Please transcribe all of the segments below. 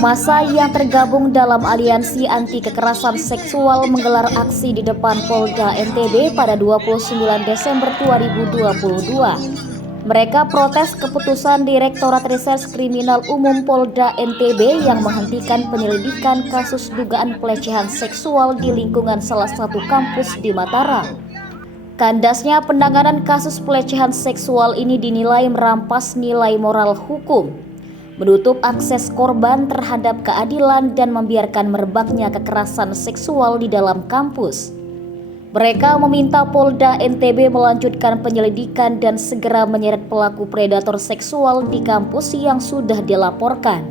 Massa yang tergabung dalam aliansi anti kekerasan seksual menggelar aksi di depan Polda NTB pada 29 Desember 2022. Mereka protes keputusan Direktorat Reserse Kriminal Umum Polda NTB yang menghentikan penyelidikan kasus dugaan pelecehan seksual di lingkungan salah satu kampus di Mataram. Kandasnya penanganan kasus pelecehan seksual ini dinilai merampas nilai moral hukum, menutup akses korban terhadap keadilan dan membiarkan merebaknya kekerasan seksual di dalam kampus. Mereka meminta Polda NTB melanjutkan penyelidikan dan segera menyeret pelaku predator seksual di kampus yang sudah dilaporkan.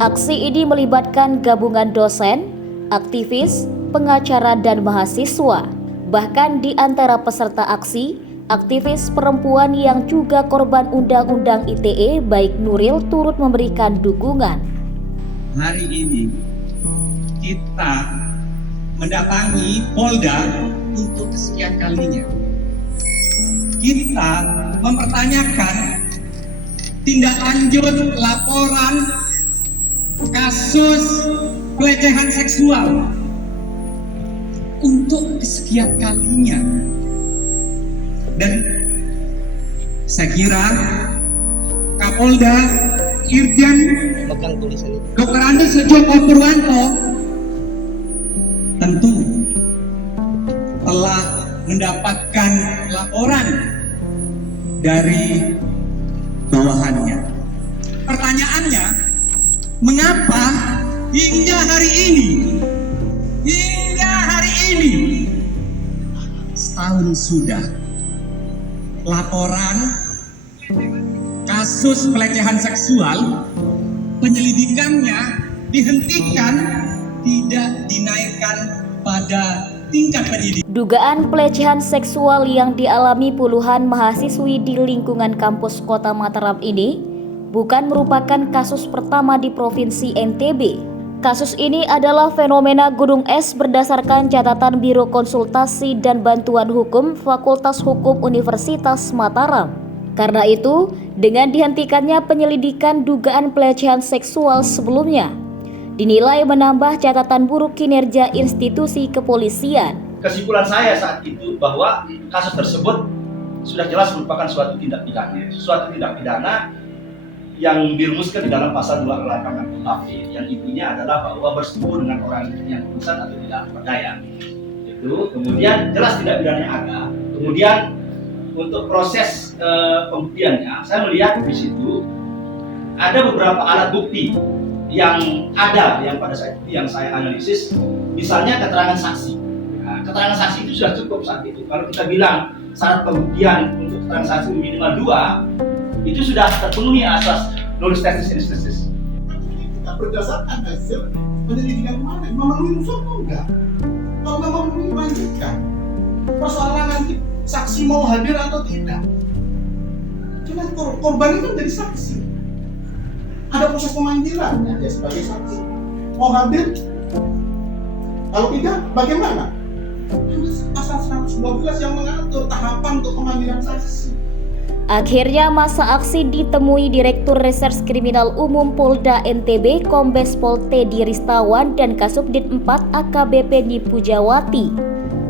Aksi ini melibatkan gabungan dosen, aktivis, pengacara, dan mahasiswa. Bahkan di antara peserta aksi, aktivis perempuan yang juga korban Undang-Undang ITE baik Nuril turut memberikan dukungan. Hari ini kita mendatangi Polda untuk kesekian kalinya. Kita mempertanyakan tindak lanjut laporan kasus pelecehan seksual untuk kesekian kalinya. Dan saya kira Kapolda Irjen Dr. Andes Joko Purwanto tentu telah mendapatkan laporan dari bawahannya. Pertanyaannya, mengapa hingga hari ini setahun sudah laporan kasus pelecehan seksual penyelidikannya dihentikan, tidak dinaikkan pada tingkat penyidikan. Dugaan pelecehan seksual yang dialami puluhan mahasiswi di lingkungan kampus Kota Mataram ini bukan merupakan kasus pertama di Provinsi NTB. Kasus ini adalah fenomena gunung es berdasarkan catatan Biro Konsultasi dan Bantuan Hukum Fakultas Hukum Universitas Mataram. Karena itu, dengan dihentikannya penyelidikan dugaan pelecehan seksual sebelumnya, dinilai menambah catatan buruk kinerja institusi kepolisian. Kesimpulan saya saat itu bahwa kasus tersebut sudah jelas merupakan suatu tindak pidana yang dirumuskan di dalam pasal 2 rancangan KUHP, yang intinya adalah bahwa bersetubuh dengan orang yang berdosa atau tidak berdaya. Itu kemudian jelas tindak pidananya ada. Kemudian untuk proses pembuktiannya, saya melihat di situ ada beberapa alat bukti yang ada, yang pada saat itu yang saya analisis, misalnya keterangan saksi. Nah, keterangan saksi itu sudah cukup saat itu. Kalau kita bilang syarat pembuktian untuk keterangan saksi minimal 2, itu sudah terpenuhi asas nullis testis. Kita berdasarkan hasil penyelidikan kemarin memenuhi unsur atau enggak? Kalau nggak memenuhi, lanjutkan. Persoalan nanti saksi mau hadir atau tidak. Cuma korban itu menjadi saksi. Ada proses pemanggilan ya, dia sebagai saksi. Mau hadir? Kalau tidak, bagaimana? Pasal 112 yang mengatur tahapan untuk pemanggilan saksi. Akhirnya masa aksi ditemui Direktur Reserse Kriminal Umum Polda NTB Kombes Pol Teddy Ristawan dan Kasubdit 4 AKBP Nipujawati.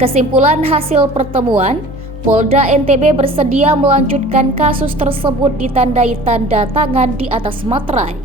Kesimpulan hasil pertemuan, Polda NTB bersedia melanjutkan kasus tersebut ditandai tanda tangan di atas materai.